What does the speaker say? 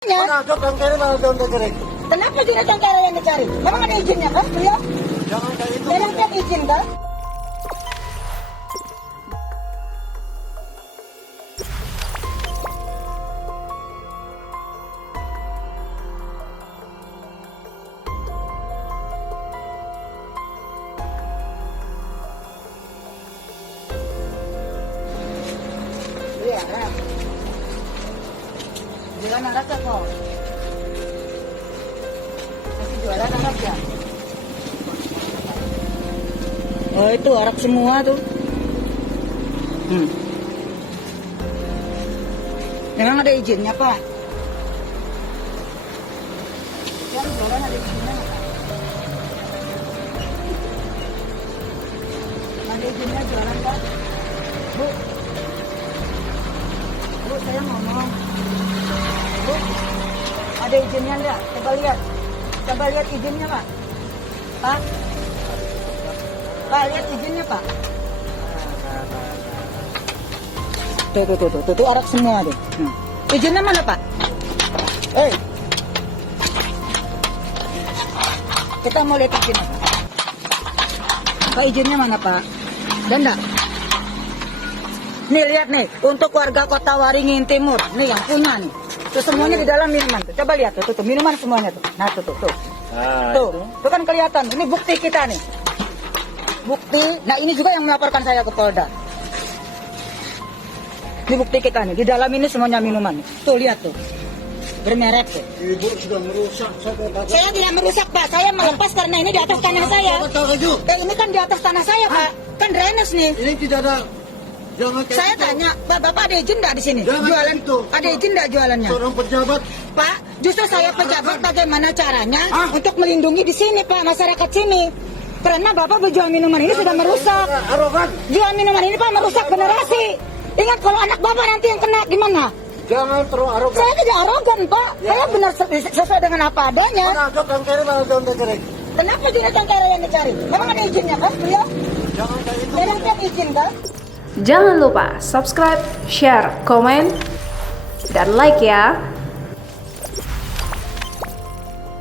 Mana ada cangkere, mana ada cangkere. Kenapa tidak cangkere yang dicari? Memang ada izinnya kan, beliau? Jangan kayak itu. Memang kan izin kan? Iya, Arab. Jualan Arab ya kok? Masih jualan Arab ya? Oh itu Arab semua tuh. Memang ada izinnya Pak? Yang jualan ada izinnya nggak, Pak? Ada izinnya jualan Pak? Bu, Bu saya ngomong. Bu, ada izinnya enggak? Coba lihat izinnya Pak. Pak, Pak lihat izinnya Pak. Tuh Arab semua tuh. Izinnya mana Pak? Kita mau lihat izinnya Pak. Pak izinnya mana Pak? Dan enggak? Nih lihat nih, untuk warga Kota Waringin Timur, nih yang punya nih. Tuh semuanya di dalam minuman tuh. Coba lihat tuh minuman semuanya tuh. Nah tuh. Tuh kan kelihatan. Ini bukti kita nih. Bukti. Nah ini juga yang melaporkan saya ke Polda. Ini bukti kita nih. Di dalam ini semuanya minuman. Tuh lihat tuh. Bermerek tuh. Ibu sudah merusak. Saya tidak merusak Pak. Saya melepas karena ini di atas tanah saya. Ini kan di atas tanah saya Pak. Kan drainase nih. Ini tidak ada. Jangan kayak Saya itu. tanya, Bapak ada izin nggak di sini? Jangan Jualan kayak gitu. ada izin nggak jualannya? Seorang pejabat. Pak, justru saya pejabat bagaimana caranya untuk melindungi di sini Pak, masyarakat sini. Karena Bapak berjual minuman ini sudah merusak. Arogan. Jual minuman ini Pak merusak generasi. Ingat kalau anak Bapak nanti yang kena gimana? Jangan terlalu arogan. Saya tidak arogan Pak. Saya benar sesuai dengan apa adanya. Mana ada cangkere, mana ada cangkere. Kenapa tidak cangkere yang dicari? Memang ada izinnya kan beliau? Jangan kayak itu. Memang kan izin kan? Jangan lupa subscribe, share, komen, dan like ya.